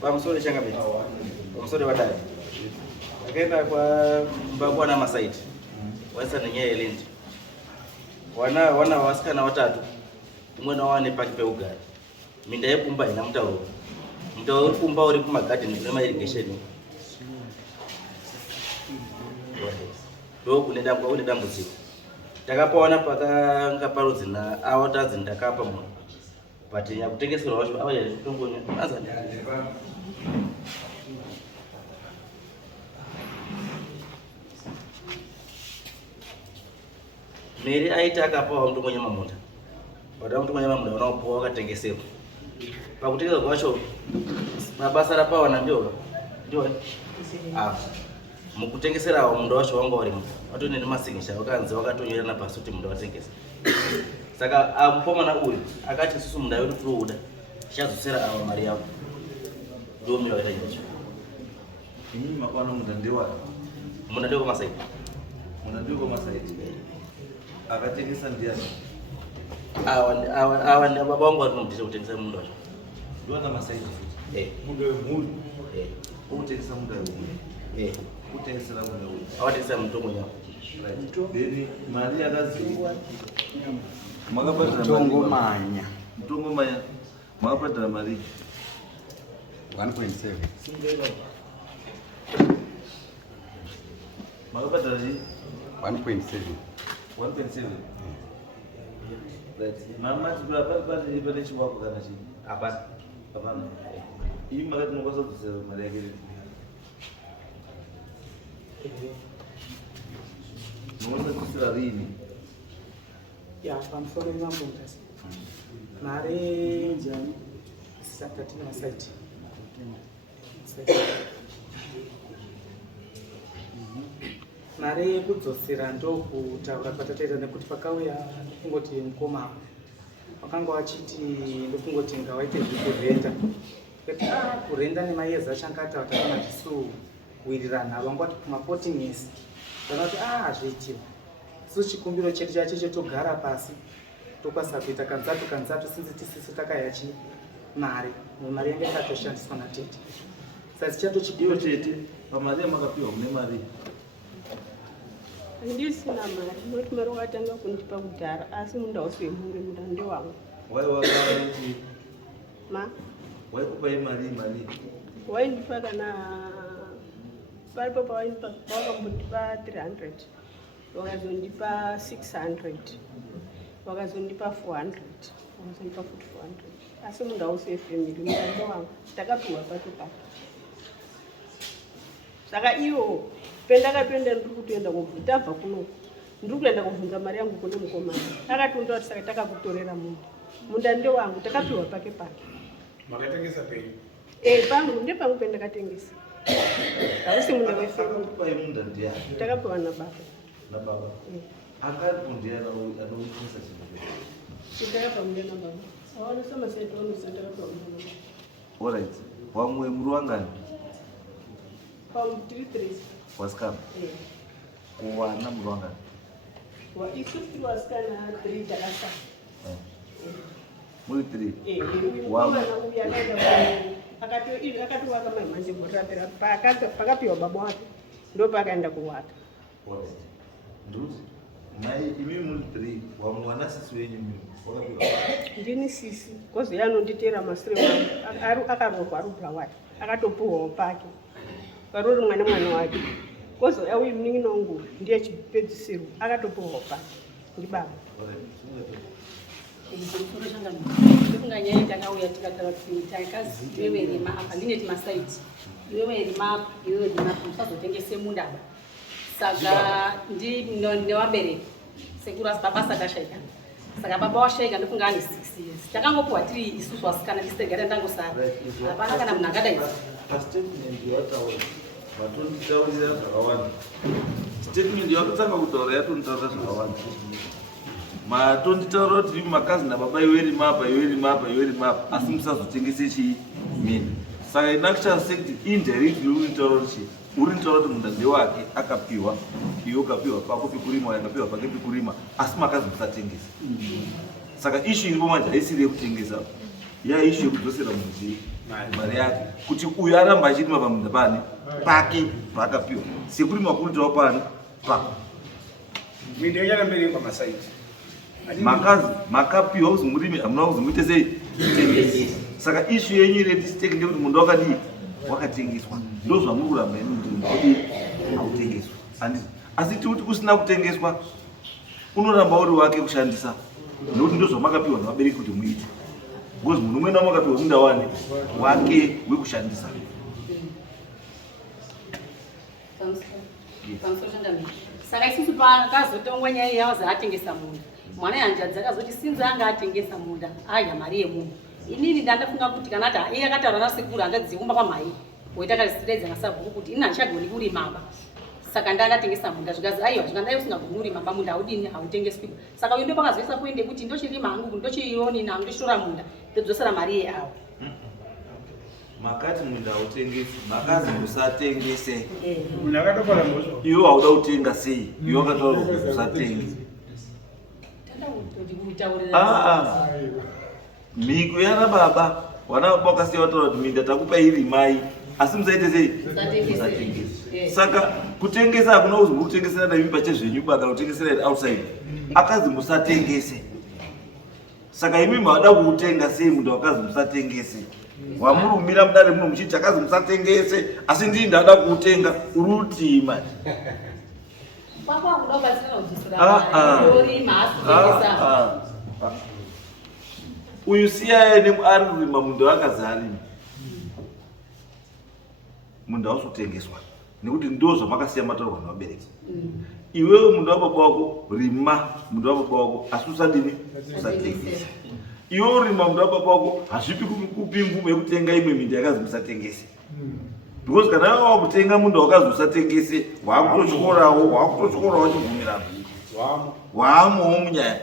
Pamusori changa bit. Pamusori wadai. Akaenda kwa bwana Masaiti. Wasa ni yeye Lindi. Wana wasikana watatu. Umwe na wane paki pe ugari. Minda yepumba ina mtawo. Mtawo pumba uri kuma garden kuna irrigation. Ndo kune dambudziko. Takapaona pakanga parudzi na awata dzindakapa munhu. But nyakutengeserwa wacho ava zvitongo azani. Meri aita akapawo mtu mwenye mamunda. Wada mtu mwenye mamunda unaopoa wakatengeserwa. Pakutengesa kwacho mabasa rapawana ndio. Mukutengesera wa mundu wacho wanga uri watu nene masigisha wakanze wakatonyera na pasuti mundu watengesa. Saka amupoma na uyu akati susu munda wedu kuuda shazusera awa mari yako. Ndio mimi wakaita hicho. Ini mapano munda ndewa. Munda ndio kwa Masaiti. Munda ndio kwa Masaiti. Akatengesa ndiani. Awa ndio baba wangu watumtisa kutengesa mundu wacho. Ndio na Masaiti. Mundu we mundu. Utengesa munda wedu. Utengesa munda wedu. Awatengesa mtu mwenye. Deni mali akazi. Mtongo manya. Mtongo manya. Makapata mali 1.7. Makapata 1.7. 1.7. Right. Mama tibula pale ibale chiwako kana chini. Hapana. Hapana. Hii makati mkosa kusema mali yake. Mwana kusira rini. Ya, pamsoro ina mbongas. Mare jani sakati na site. Mare kudzosera ndokutaura patataita nekuti pakauya ndokungoti mukoma wakanga wachiti ndokungoti ngawaite zvekurenda. Kurenda nemayeza achangata watakama chisu kuwirirana avangwati kumapotingesi. Vanoti zveitiwa. So chikumbiro chedu chacho togara pasi tokwanisa kuita kanzatu sinzi tisisi takayachi mari yange yakatoshandiswa natete. Saka chichato chidiwo chete pamari makapiwa mune mari. Handisina mari noti mari wakatanga kundipa kudhara asi munda wose wemunhu munda ndewangu. Waiwakaiti waikupa mari waindipa kana paripo pawakambotipa 300 wakazondipa 600 wakazondipa 400 wakazondipa 400 asi munda wose wefamily munda ndewangu takapiwa pato pato. Saka iwo pendakatoenda ndiri kutoenda kobva tabva kuno ndiri kuenda kubvunza mari yangu kune mukomana akatonda kuti saka takakutorera munda ndewangu takapiwa pake pake. Makatengesa pei? Pangu ndepangu pendakatengesa. Hausi munda wefamily. Munda ndiani? Takapiwa na baba. Na baba? Akati ndiani anoitisa chino? Takapiwa munda na baba. Awana sama saito takapiwa munda na baba. Alright. Wamwe muri wangani? Pamu 3 wasikana. Kuwana muri wangani? Isu tiri wasikana 3 takasa. Muri 3? Wamwe uya akaenda akatiwaka manje murapera pakapiwa baba wake ndo pakaenda kuwaka. Nduzi mai imi muri 3 wamwana sisi wenyu mimi wakapiwa. Ndini sisi kozi yanonditera masire wangu akarohwa rubra wake akatopuwawo pake paruri mwana wake kozi auyi mnin'inongu ndiye chipedzisiro akatopuwawo pake ndi baba. Ndikunganyaya takauya tikataura kuti takazi iwewe rima apa ndineti masaiti iwewe rima apa iwewe rima apa musazotengese munda apa. Saka newabereki sekuru asi baba sakashaika. Saka baba washaika ndokunga ane 6 years. Takangopuwa tiri isusu wasikana tisegara ndangosara. Hapana kana munhu akadai. Statement yataura vatonditaurira zvakawanda. Statement yakutanga kutaura yatonitaurira zvakawanda. Matonditaura kuti makazi nababa iweri mapa asi musazotengese chii mini. Saka inakuchase kuti indirectly uritaura kuti uritaura kuti munda ndewake akapiwa iwe ukapiwa pako pekurima yakapiwa pake pekurima asi makazi musatengese. Saka issue iripo manje haisiri yekutengesa, issue yekudzosera munhu mari yake, kuti uyu aramba achirima pamunda pake paakapiwa, sekurima kuritawo pano pako. Minda yakarambirwa pamasaiti. Makapiwa kuzi murimi, hamuna kuzi muite sei kutengesa. Saka issue yenyu iri yetisteki ndekuti munda wakadii wakatengeswa, ndo zvamuri kuramba imi kuti munda hautengeswa. Asi tikuti kusina kutengeswa unoramba uri wake kushandisa, nekuti ndo zvamakapiwa nevabereki kuti muite. Because munhu umwe namakapiwa munda wake wekushandisa. Saka isusu pakazotongwa nyaya yaozi atengesa munda, mwana yanjadzi akazoti sinzi anga atengesa munda aya mari yemunhu. Inini ndandafunga kuti kana ati iye akataura nasekuru angadziumba kwamhai woita kazisiredza nasabhuku kuti ini handichagoni kurimamba, saka ndandatengesa munda zvikazi aiwa zvikandai usingagoni kurimamba munda haudini hautengeswi. Saka uyu ndo pakazoisa poende kuti ndochirima hangu ndochiioni nangu ndochitora munda ndodzosera mari yeawo. Makati munda hautengesi, makazi musatengese. Munhu akatopara mhosva. Iwe hauda kutenga sei? Iwe wakataura kuti usatengese. Mhiko yana baba, wana baba wakasiya wataura kuti minda takupa irimai, asi musaite sei? Musatengese. Saka kutengesa hakuna kuzi mukutengesera naimi pachezvenyu kana kutengesera outside. Akazi musatengese. Saka imi mavada kuutenga sei munda wakazi musatengese? Wamurumira mudare muno muchiti akazi musatengese, asi ndii ndada kuutenga, uri utii manje? Uyu siyaya ari kurima munda wakazi arima, munda hausotengeswa nekuti ndo zvamakasiya mataurwa nevabereki. Iwewe munda wababa wako rima munda wababa wako, asi usadini? Usatengese. Iwe urima munda wababa wako, hazvipi kupi mvumo yekutenga imwe minda yakazi musatengese. Because kana iwe wakutenga munda wakazi usatengese, wakutochikorawo chibvumirano, waamowo munyaya.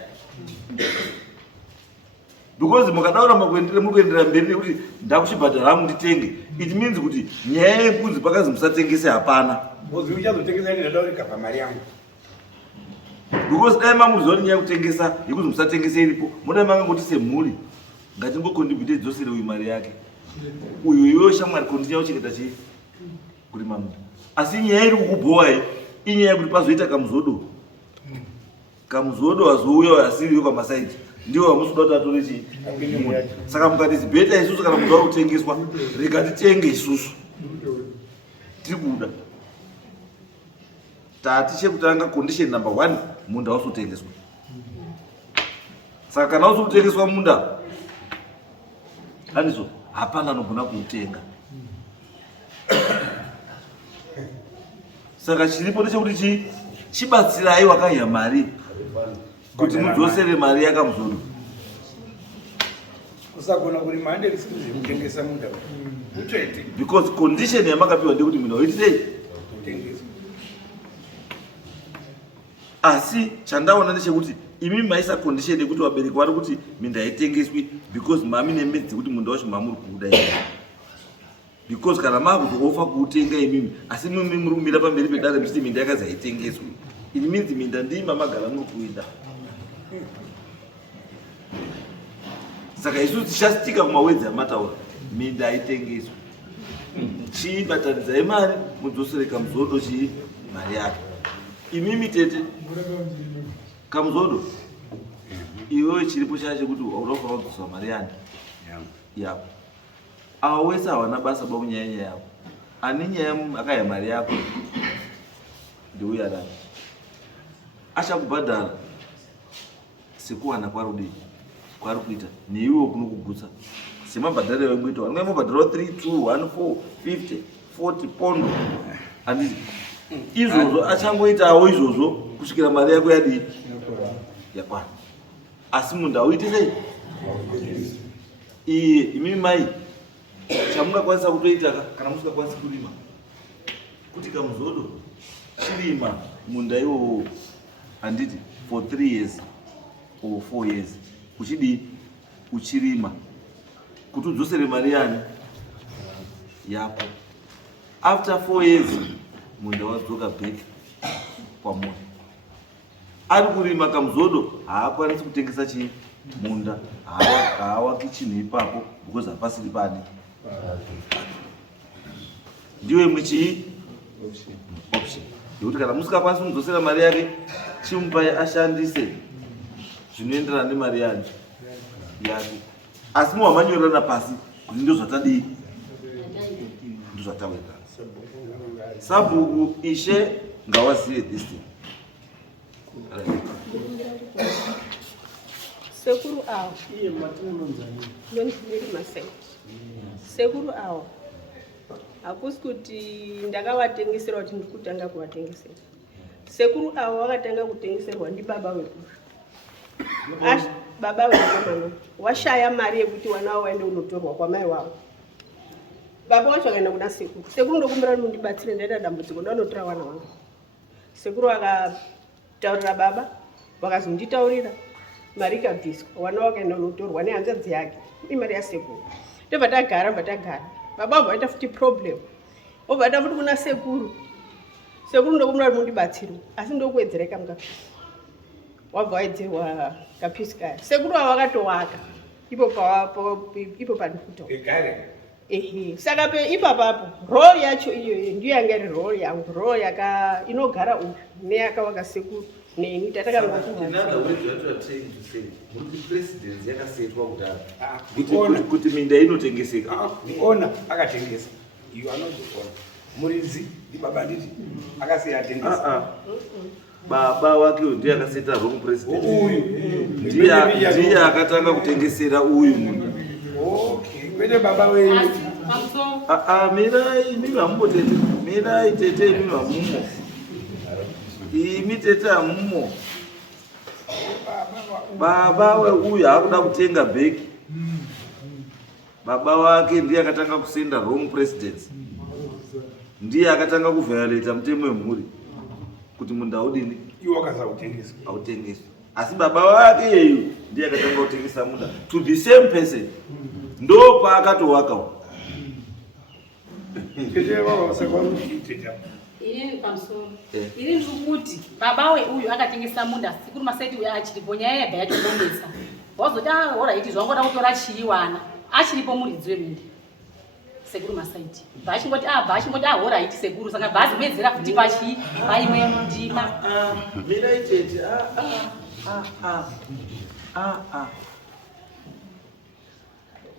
Because mukadaura mukuendera mberi nekuti ndakuchibhadhara hangu nditenge, it means kuti nyaya yekunzi pakazi musatengese hapana. Bozi uchazotengesa ini ndada urikabva mari yangu. Because dai mamuziva kuti nyaya yekutengesa yekuti musatengese iripo, mudai makangoti semhuri ngatingokontribute dzosere uyu mari yake. Uyu iwewe shamwari kondinya uchengeta chii? Kurima munda. Asi nyaya iri kukubhowa iyi inyaya yekuti pazoita kamuzodo wazouya asiriyo pamasaiti, ndiwo wamusuda kuti atore chii? Saka mukati zibheta isusu kana munda wari kutengeswa, rega titenge isusu. Tiri kuda. Tati chekutanga condition number 1, munda hausotengeswa. Saka kana hausotengeswa munda, handizo hapana anogona kuutenga. Saka chiripo ndechekuti chibatsirai wakaiya mari kuti mudzosere mari yakamuzodo. Usagona kurima hande risikuzi kutengesa munda. Utsvete. Because condition yamakapiwa ndekuti munda uitei Kutengeswa. Asi chandaona ndechekuti imi maisa condition yekuti vabereki vari kuti minda haitengeswi because mami nemedzi kuti munda wacho mamuri kuuda imi. Because kana makuzofa kuutenga imimi, asi mimi muri kumira pamberi pedare muchiti minda yakazi haitengeswi, it means minda ndii mamagara muri kuida. Saka isusu tichastika kumawedzi amataura minda haitengeswi. Chibatanidzai mari mudzosere kamuzodo chii mari yake. Imimi tete kamuzodo iwewe chiripo chacho kuti unofanira kudzosera mari yani yako. Avo wese havana basa pakunyaya nyaya yako. Ani nyaya akaya mari yako ndiuya dani achakubhadhara sekuwana kwarudii kwari kuita neiwewo kuno kugutsa semabhadharo evangoita. Vanenge mabhadharo 3, 2, 1, 4, 50, 40 pondo. Handiti izvozvo achangoitawo izvozvo kusvikira mari yako yadii yakwana. Asi munda hauiti sei? Iye imimi mai chamungakwanisa kutoita kana musingakwanisi kurima, kuti kamuzodo chirima munda iwowo handiti for 3 years or 4 years uchidii uchirima kuti udzosere mari yani yako. After 4 years munda wadzoka back kwamunhu. Ari kurima kamuzodo haakwanisi kutengesa chii munda haawaki chinhu ipapo because hapasiri pani ndiyo imwe chii option yekuti kana musikakwanisi kumudzosera mari yake chimupai ashandise zvinoenderana nemari yake asi muhamanyorana pasi kuti ndo zvatadii ndo zvataurana sabhuku ishe ngawazive this thing. sekuru awo ndonzviri masaiti sekuru awo hakusi kuti ndakavatengesera kuti ndiri kutanga kuvatengesera. Sekuru awo vakatanga kutengeserwa ndibaba wekuru. Baba wekomana washaya mari yekuti wana wavo waende unotorwa kwamai wavo. Baba wacho akaenda kuna sekuru. Sekuru ndokumbira mundibatsire ndaita dambudziko ndanotora wana wangu. Sekuru akataurira baba vakazonditaurira mari ikabviswa wana wakaenda unotorwa nehanzvadzi yake. Imari yasekuru. Ndobva tagara baba wabva aita futi problem. Obva aita futi kuna sekuru. Sekuru ndokumbira mundibatsire asi ndokuwedzera kamukapisi. Wabva waedzerwa kapisi kaya. Sekuru wakatowaka. Ipo panikuto. Saka pe ipapapo role yacho iyo ndiyo yanga iri role yangu, role inogara uyu neyakawaka sekuru neni tatakangoti president yakasetwa kuti minda inotengeseka. Ona akatengesa. Iyo anozoona. Muridzi ndibaba nditi akasiya atengesa. Baba wake ndiye akaseta wrong president. Ndiye akatanga kutengesera uyu munhu. Okay, kwete baba wenyu. Mirai mimi hamutete. Mirai tete mimi hamumo. Imi tete hamumo. Baba we uyu hakuda kutenga beki. Baba wake ndiye akatanga kusenda wrong president. Ndiye akatanga kuviolate mutemo wemhuri. Kuti munhu audini Iwo akasautengesa. Autengeswa. Asi baba wake yeyo ndiye akatanga kutengesa munda to the same person. Ndo paakatowaka. Tete baba vasakwamutita. Ini pamusoro. Ini ndikuti baba we uyu akatengesa munda sikuru masaiti uyu achiripo nyaya yega yatobongesa. Wazoti alright zvangoda kutora chiriwana. Achiripo muridzi weminda. Sekuru masaiti. Bachingoti alright sekuru saka bhazi wedzera futi pachi paimwe ndima. Mina itete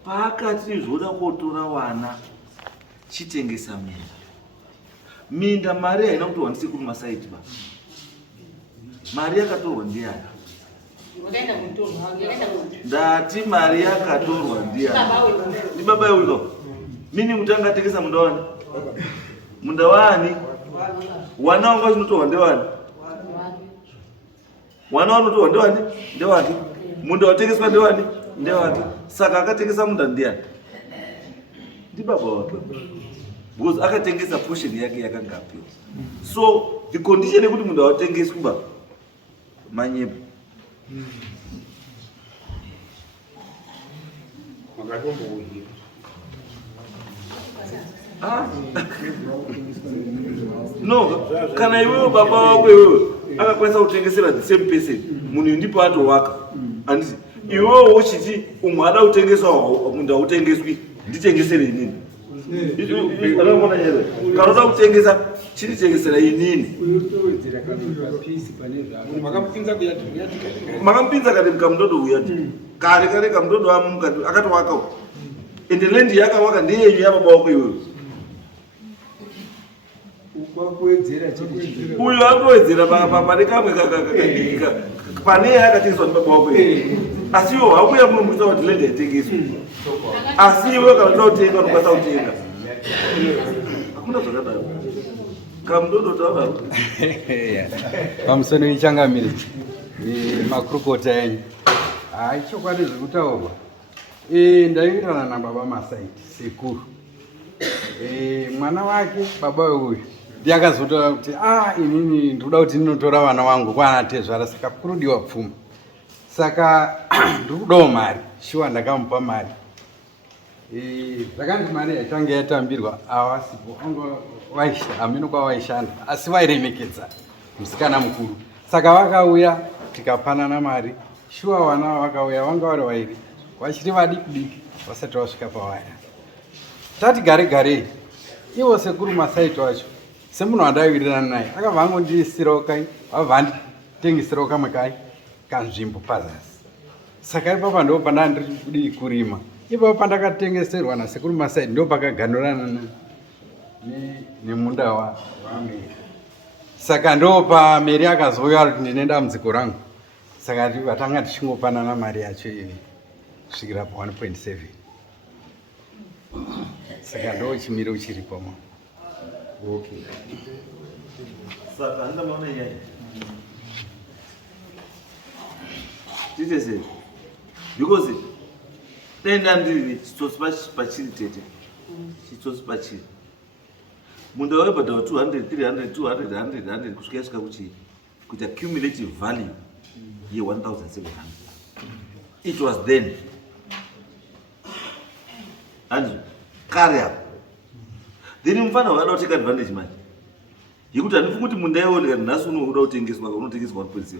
paakati zvoda kotora wana chitengesa minda mari haina kutorwa ndisekuru masaiti ba. Mari yakatorwa ndiani? Ndati mari yakatorwa ndiani? Ndi baba wewe. Mini mutanga tengesa munda wani? Munda wani? Wana wanga chinotorwa ndewani? Wana wanotorwa ndewani? Ndewake. Munda watengeswa ndewani? Ndewake. Saka akatengesa munda ndiani? Ndi baba wake. Because akatengesa portion yake yakangapi. So the condition yekuti munda watengeswa ba manyepo. Makatombo uyi. No, kana iwewe baba wako iwewe akakwanisa kutengesera the same person munhu ndipo atowaka. Anditi iwewe uchiti umwe ada kutengeswa munda utengeswi nditengesere inini. Anoona nyere. Kana uda kutengesa chititengesera inini. Makampinza kuyati. Makampinza kati mkamdodo uyati. Kare kamdodo amukati akatowaka. Ende land yakawaka ndiye yababa wako iwewe. Uyu anowedzera pane kamwe kakadika pane yakatengeswa nibaba wako iwe. Asi iwo hakuya munomutsa kuti land yaitengeswa. Asi iwe kana uda kutenga unokwanisa kutenga. Hakuna zvakadaro. Kamdodo taura. Pamusoro ichangamiridzi makurukota enyu. Chokwadi zvekutaurwa. Ndaivirana nababa masaiti sekuru. Mwana wake baba uyu ndiye akazotaura kuti inini ndoda kuti ndinotora vana vangu kwana tezvara saka kurudiwa pfuma. Saka ndiri kudawo mari. Shuwa ndakamupa mari. Zvakanzi mari yaitanga yatambirwa avasipo hamino kwavaishanda asi vairemekedza musikana mukuru. Saka vakauya tikapanana mari shuwa wana vakauya vanga vari vairi vachiri vadiki diki vasati vasvika pawaya. Tati gare garei ivo sekuru masaiti wacho semunhu wandaiwirirana naye akabva angondisirawo kai vabva anditengeserawo kamwe kai kanzvimbo pazasi. Saka ipapa ndo pana ndiri kudii kurima. Ipapa pandakatengeserwa nasekuru masaiti ndo pakaganurana nemunda waMary. Saka ndo paMary akazouya kuti ndine dambudziko rangu. Saka vatanga tichingopanana mari yacho ivi kusvikira pa 1.7. Saka ndo chimiro chiripo mo. Okay. Saka anda maona yeye. Titese. Because tenda ndiri chitsotsi pachiri tete. Chitsotsi pachiri. Munda webada 200 300 200 100 kusvika kuchi kuita cumulative value ye 1700. It was then. And carry up. Then mfana wada take advantage man. Yekuti handifungi kuti munda iwo nhasi unoda kutengeswa 1.7.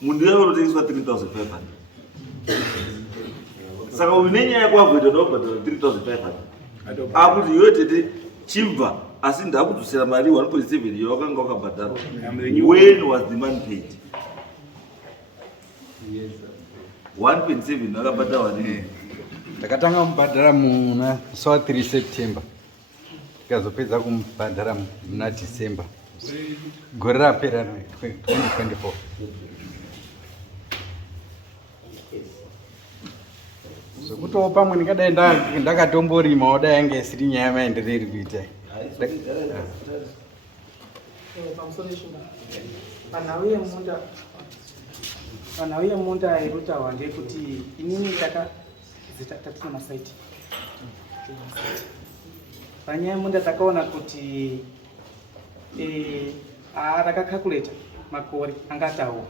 Munda iwo unotengeswa 3500. Saka unenyaya kwavhoita ndobhadhara 3500. Akuti yotete chibva asi ndakudzosera mari 1.7 yawakanga wakabhadhara. When was the man paid? 1.7 wakabhadhara nini? Ndakatanga kumubhadhara muna 3 September. Tikazopedza kumubhadhara muna December. Gore rapera 2024. Sokuto pamwe ndikadai ndakatomborima wadai yange isiri nyaya maendereri kuita. Panauye munda airutawa ndekuti inini tatina masaiti. Panyaya munda takaona kuti takakakuleta makore angatawo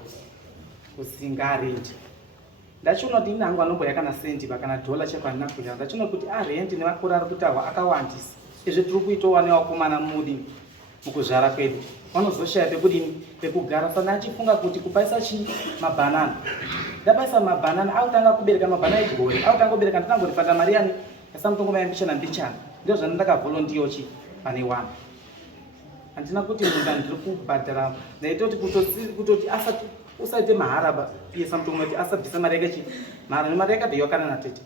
kusingarendi. Ndachiona kuti ine hangu anomboya kana sendi kana dola chekwana kuya. Ndachiona kuti rent nemakore ari kutawa akawandisa. Izvi tiri kuitowa nevakomana mudi mukuzvara kwedu. Vanozoshaya pekugara. Saka ndachifunga kuti kupaisa mabhanana. Ndapaisa mabhanana autanga kubereka mabhanana egore. Autanga kubereka ndinangoripanda mari yani yasamutongo mayambishana mbichana. Ndio zvandakavolontiyochi pane wani. Handina kuti munda ndiri kubhadhara. Ndaitoti kutoti asati usaite maharaba iye samutongo kuti asabvisa mari yake mari yakabveyo kana natete.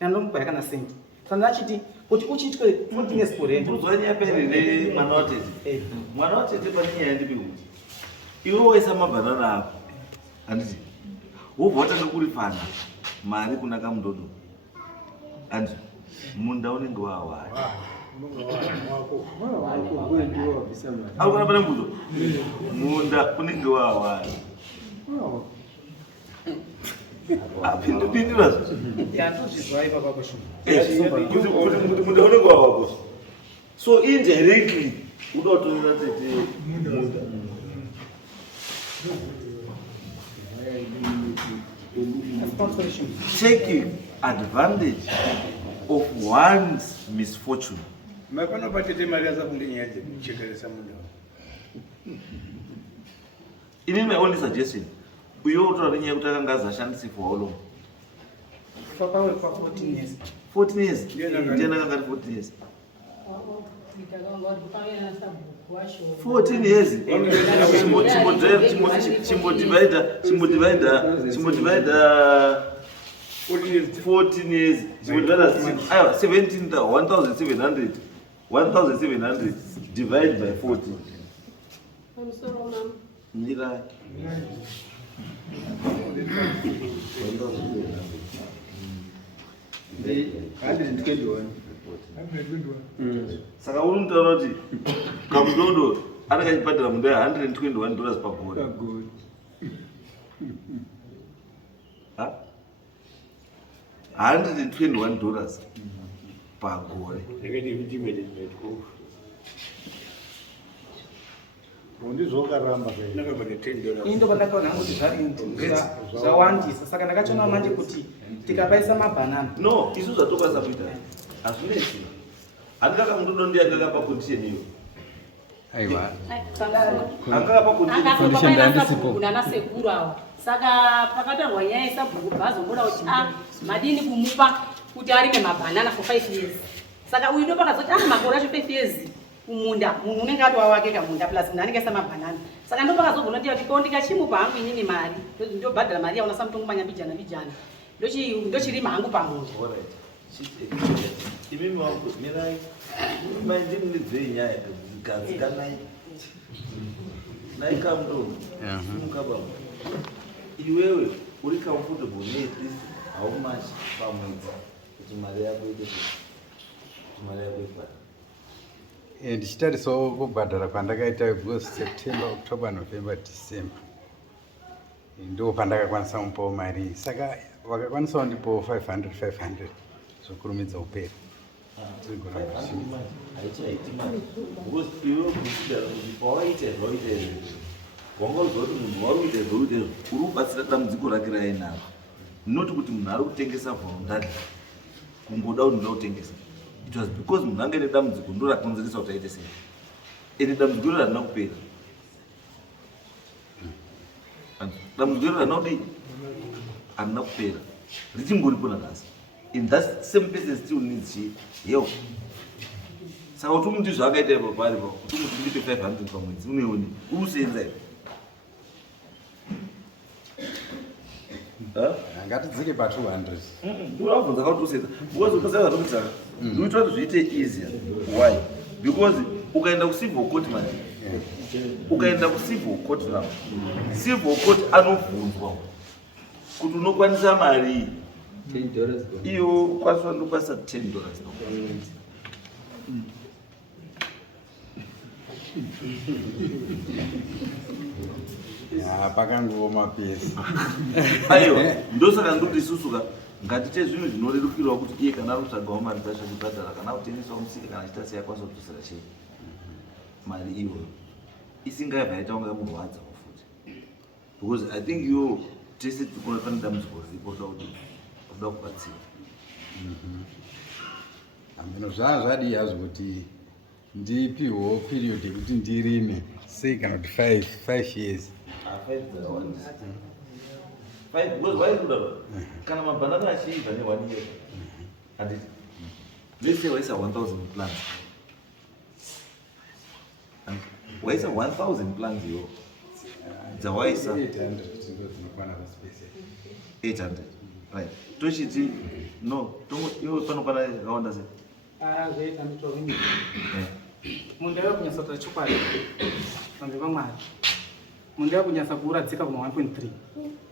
Ndomubhaya kana sendi. Saka ndachiti kuti uchitwe 14 years kurent. Uzwanya perere mwana watete. Mwana watete panyaya yandipi kuti. Iwe waisa mabhanana ako. Handiti. Wobva watanga kuripana mari kuna kamudodo. Handiti. Munda unenge wawaya. Akuna pane mbudo. Munda unenge wawaya. Apindupindura. Yandozvizwa ipapa kushu. Kuti munda unenge wawaya. So indirectly uda kutonera tete munda. Taking advantage of one's misfortune. Mapano patete mari asakunge nyaya dzekuchekeresa munda. Inini my only suggestion. Uyo utora nyaya kuti akanga azashandisi for how long? For 14 years. 14 years. Ndiana kanga 14 years. 14 years. Chimbodivide 14 years. 1,700. 1,700 divided by 40. I'm sorry, ma'am. Nira. Saka unutaura kuti kamudodo akachibhadhara munda $121 pagore. $121 pagore. Indo pandakaona kuti zvawandisa. Saka ndakachiona manje kuti tikapaisa mabhanana. No, isu zvatokwanisa kuita. Hazvinesi. Handikaka mudodo ndiye akakapa condition iyo. aiwa kuna sekuru awo saka pakatarwa nyaya yesabhuku bhazobuda kuti madini kumupa kuti arime mabhanana for 5 years saka uyu ndo pakazoti makore acho 5 years kumunda munhu unenge atowa wake kamunda plus munhu anenge aisa mabhanana saka ndo pakazogona kuti ko ndikachimupa hangu inini mari ndobhadhara mari yaona samutongo manyambijana bijana ndochirima hangu pamunda. Imimi wangu mirai manje mnidzei nyaya gadzikanai naika mdo mukaba iwewe uri comfortable with this how much pamwedzi kuti mari yako ite ndichitarisawo kubhadhara kwandakaita because September, October, November, December ndo pandakakwanisa mupawo mari saka vakakwanisawo ndipawo 500 zvokurumidza uperi haichaiti mari because iwe kusidara kuti pawaite zvaite wangauziva kuti munhu wari kuita zvaute uri kubatsira dambudziko rake rainaro noti kuti munhu ari kutengesa volondari kungoda kuti ndoda kutengesa. It was because munhu anga ine dambudziko ndo rakonzeresa kuti aite sei ende dambudziko iro harina kupera dambudziko iro harina kudii harina kupera richingoripo nanhasi and that same person still needs help. Saka kuti umuti zvaakaita ipo pari pa kuti umuti ndipe 500 pamwedzi uneoni uri kusenza ipo ngatidzike pa200 ndovabvunza kuti usenza because ukasava zvokutsaka ndikuita kuti zviite easier. Why? Because ukaenda kucivil court manje ukaenda kucivil court now civil court anobvunzwa kuti unokwanisa mari iyo kwaswa ndokwanisa $10 pakangooma pesi aiwa ndosaka ndoti isusuka ngatiite zvinhu zvinorerukirwa kuti iye kana ari kutsvagawo mari dzacho kubhadhara kana kutengesawo musika kana achita sei akwanisa kudusira chei mari iyoyo isingaibva yaita kunge yamurwadzawo futi because I think iwo tese tikona pane dambudziko riripo roda kuti roda kubatsira. Amino zvadii hazvo kuti ndipiwo period yekuti ndirime sei kana kuti 5 years. 5 because why do that? Kana mabhanana achiibva ne1 year handiti let's say waisa 1000 plants waisa 1000 plants iwo dzawaisa 800 right tochiti no iwo panokwana akawanda sei zvaita nditorini munda iwe kunyasa kuita chokwadi pambe pamwari munda iwe kunyasa kuuradzika kuma 1.3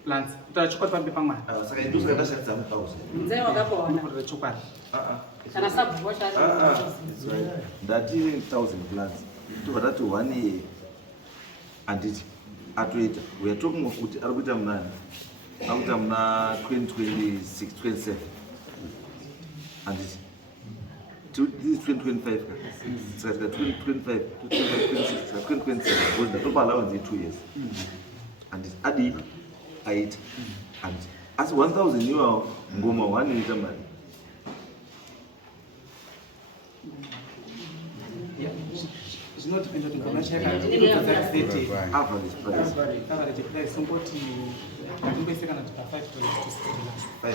plants kutaura chokwadi pambe pamwari saka indusika ndashandisa 1000 nzee wakapaona kutaura chokwadi kana sabhuku ndati 1000 plants tobva tati 1 year handiti atoita we are talking of kuti ari kuita munani ari kuita muna 2026 27 handiti this is 2025 saka tika 2025 2026 2027 because ndatopa allowance ye2 years handiti adi aita handiti asi 1000 iwawo ngoma 1 inoita mari zvinodependa kuti ngoma average price songoti ndimboise kana tika $5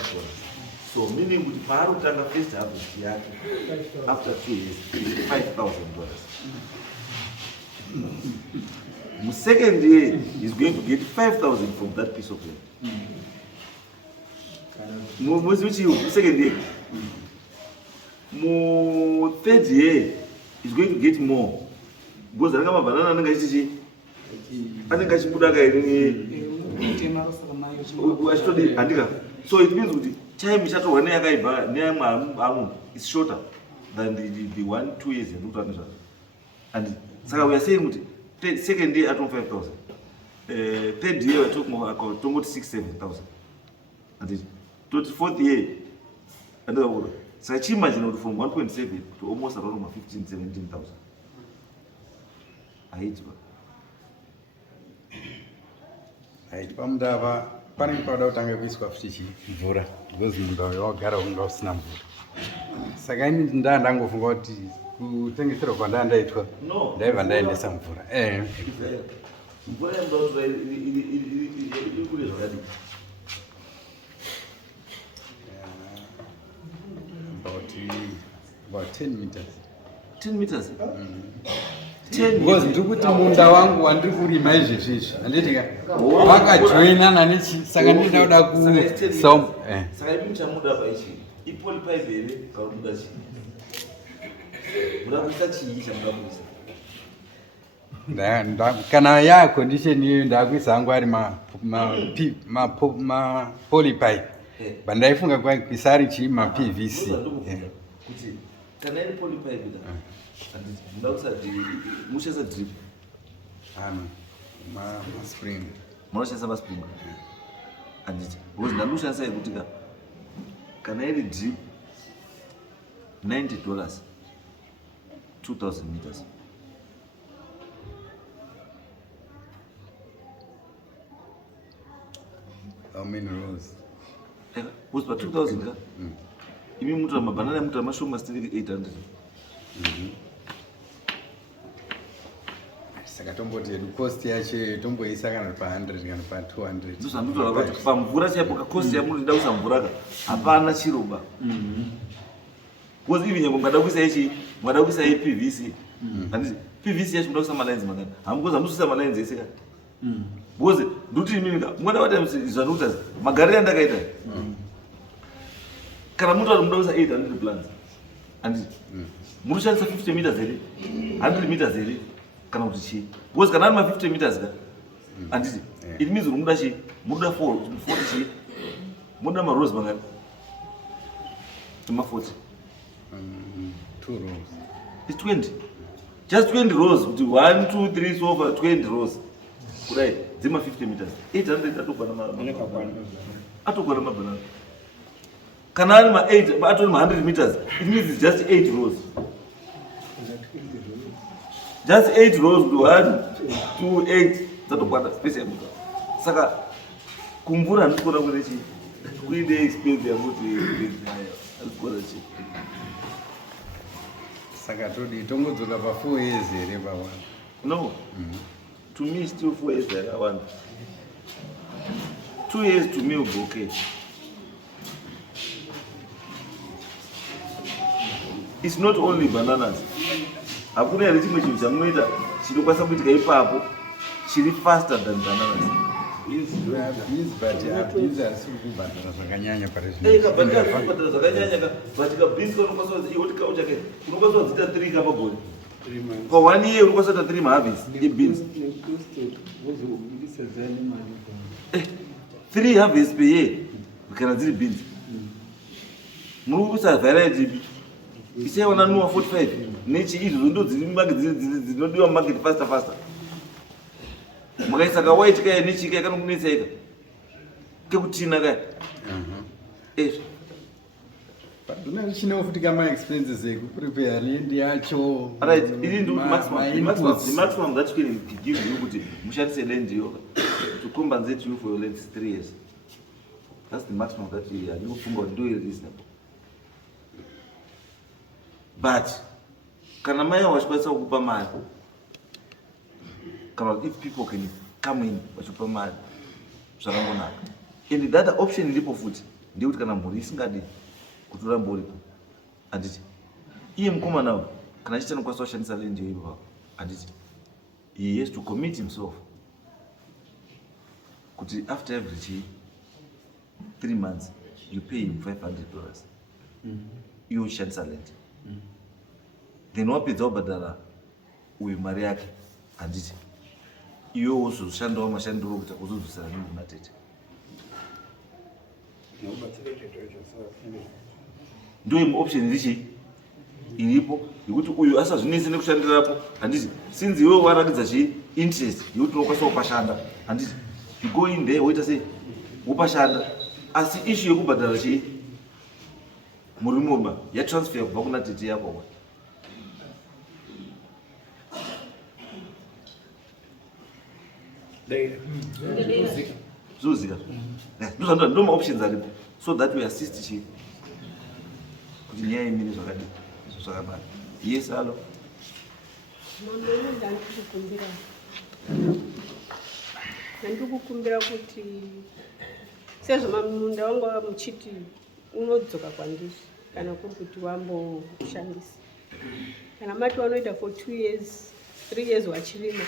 so meaning kuti paari kutanga first harvest yake after 2 years $5,000 second year he's going to get 5,000 from that piece of land muzi uchi second year third year he's going to get more because ranga mabhanana anenge achichi anenge achibuda kairi achitodi handika so it means kuti time ichatorwa neyakaibva neyamwe amwe is shorter than the 1-2 years yandikuta nezvazvo and saka we are saying kuti second year atom 5,000 third year tongoti 6-7,000 and toti fourth year andikakuda saka chiimagine kuti from 1.7 to almost around 15-17,000 aitwa aiti pamunda apa panenge pauda kutanga kuiswa futi mvura because munda uyo wagara unga usina mvura saka ini ndandangofunga kuti kutengesera kwandaitwa No. ndaibva ndaendesa mvura Mvura yambaura iri kure zvakadii? about 10 meters. 10 meters? 10 because ndikuti munda wangu wandiri kurima izvezvizvi handitika vakajoinana nechi saka ndinoda saka ipi muchamuda paichi ipolipipe here kana muda chii muda kuisa chii chamuda kuisa kana yacondition iyoyo ndakuisa hangu ari mapolypipe bandaifunga kuisa ari chii mapvc kuti kana iri polypipe muda kusati muchaisa drip maspring munoshandisa maspring handiti because ndandikushandisa yekuti kana iri drip $90 2,000 meters. How many rows? Was about 2,000 ka? Imi mutra mabanana mutra mashoma still 800. Saka tomboti yedu cost yacho tomboisa kana pa 100 kana pa 200. Ndizvo ndinotaura kuti pamvura chaipo ka cost yamunoda kuisa mvura ka hapana chiroba. Because even nyangwe ngada kuisa ichi ngada kuisa PVC. Handiti PVC yacho munoda kuisa malines makana. Hamkuza munoisa malines ese ka. Because nduti mimi mwana wati zvanuta magarira ndakaita. Kana muntu ari munoda kuisa 800 plants. Handiti munoshandisa 50 meters here 100 meters here kana kuti chii because kana ari ma 50 meters ka handiti it means munoda chii munoda 40 chii munoda marose mangani ma 40 2 rows it's 20 just 20 rows kuti 1 2 3 so far 20 rows kudai dzima 50 meters 800 atogwana mabanana kana ari ma 8 atori ma 100 meters it means it's just 8 rows. Just 8 rows to 1, 2, 8. That's what space I'm talking. Saka kumvura ndikona kuti chi kuide expense yakuti ndikona chi saka todi tongodzoka pa 4 years here pa one. No. To me still 4 years like I want. 2 years to me will be okay. It's not only bananas. Hakuna yale chimwe chinhu chamunoita chinokwanisa kuitika ipapo chiri faster than bananas. Yes, but these are super bananas zvakanyanya pare Kabadira zvakanyanya ka but ka beans unokwanisa iwo tikau chake unokwanisa kudzita 3 kapa goli. 3 months. For 1 year unokwanisa kuita 3 harvest beans. 3 harvest per year kana dziri beans. Munokuisa variety isaiwana nuwa 45 nechi izvo ndo dzinodiwa market faster makaisa ka white kaya nechi kaya kanokunetsa ika kekutina kaya paduna chinewo futi kama expenses ekuprepare land yacho right ili ndi maximum that you can give you kuti mushandise land yo to compensate you for your land 3 years. That's the maximum that you are looking for. Do it reasonable. But kana mai wachikwanisa kukupa mari kana if people can come in vachipa mari zvakangonaka and that option ilipo futi ndekuti kana mhuri isingadi kutora mboripo handiti iye mukomana kana chiti anokwanisa kushandisa land iyo ipapo handiti he has to commit himself kuti after every 3 months you pay him $500 iwe uchishandisa land then wapedza wabhadhara uyu mari yake handiti iwe wozoshandawo mashandiro okuti uzodzosera nini matete ndo imwe option irichi iripo yekuti uyu asazvinese nekushandirapo handiti since iwe warakidza chi interest yekuti unokwanisa kupashanda handiti you go in there woita sei wopashanda asi issue yekubhadhara chi murimoma yatransfer kubva kuna tete yako zozika ndo maoptions aripo so that we assist chi kuti nyaya imire zvakadii zvakanaka Yes, hello. Mambo ndikukumbira kuti sezvo munda wangu muchiti unodzoka kwandiri kana kuri kuti wamboshandisa kana mati wanoita for 2 years 3 years wachirima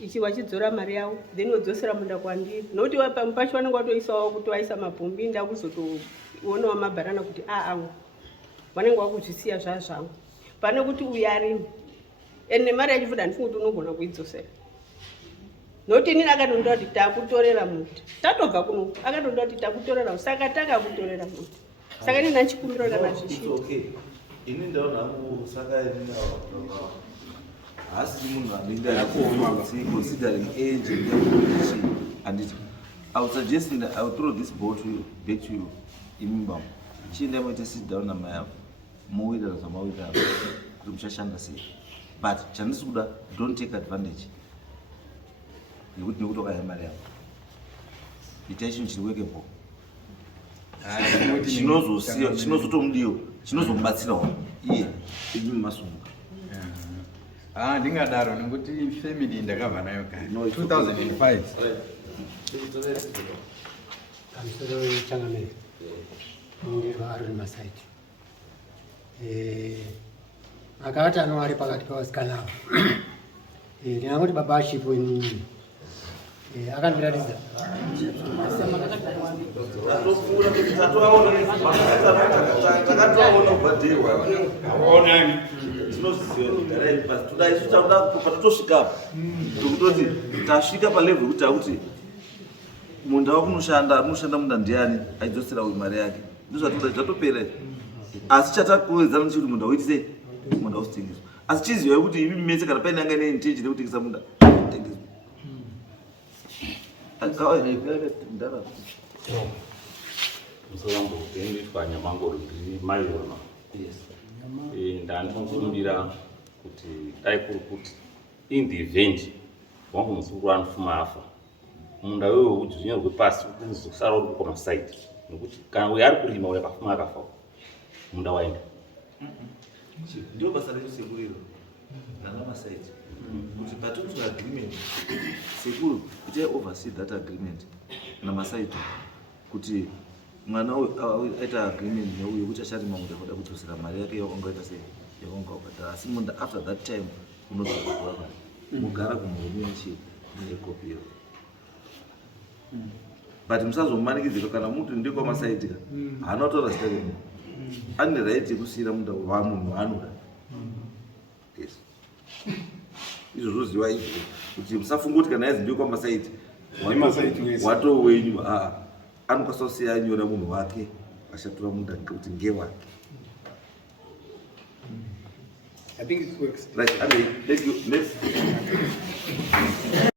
ichi wachidzora mari yavo then wodzosera munda kwandiri nokuti pamwe pacho vanenge watoisawo kuti waisa mabhombi ndakuzotoonawo mabharana kuti aangu vanenge wakuzvisiya zvazvangu pane kuti uyu arima ende nemari yacho futi handifungi kuti unogona kuidzosera nokuti inini akatonda kuti takutorera muti tatobva kuno akatonda kuti takutorera saka takakutorera muti saka inini ndachikumbira kana zvichii ini ndaona hangu saka inini hasi munhu anenge considering age and I would suggest that I would throw this ball back to you imimbamu chienda moita sit down na mai mowira zvamawira kuti muchashanda sei but chandisi kuda don't take advantage nekuti nekutoka mari yako itai chinhu chiri workable chinozotomudiwo chinozomubatsirawo iye imi masunga ndingadaro nekuti family ndakabva nayo kare 2005 kamusoro changamire ndiro ari masaiti akati anoari pakati pevasikana avo ndinangoti baba ashipo inini akandiratidza tototi tasvika palevhel kuti akuti munda wakunoshanda munda ndiani aidzosera uyu mari yake ndozvatopera asi chatakuwedzana nechikuti munda uitisei munda usitengeswa asi chiziva kuti imi mese kana paine anga neintention yekutengesa munda tengeswa musorambo enditwa nyamangoro ndiri maiona ndandinokurumbira kuti dai kuri kuti in the event wangu musukuru anofuma afa munda wewe udzinyorwe pasi uzosara uri kwamasaiti nekuti kana uyo ari kurima uyo akafuma akafa munda waenda ndio basa recho sekuriro nana masaiti kuti patoti agreement sekuru kuti oversee that agreement na masaiti kuti mwana uyu aita agreement neuyo kuti acharima munda kuda kudzosera mari yake yakangaita sei yakangabhadhara asi munda after that time unozokuwa mari mugara kumuhomenichi nekopi iyo but musazomanikidzika kana muti ndiko masaiti haana kutora zita remu ane right yekusiyira munda wamunhu waanoda yes izvozvo ziva izvo kuti musafunga kuti kana yazi ndiko masaiti watoo wenyu anokwanisa kusiya anyora munhu wake ashatora munda kuti ngewake I think it works. Right, I mean, let's go.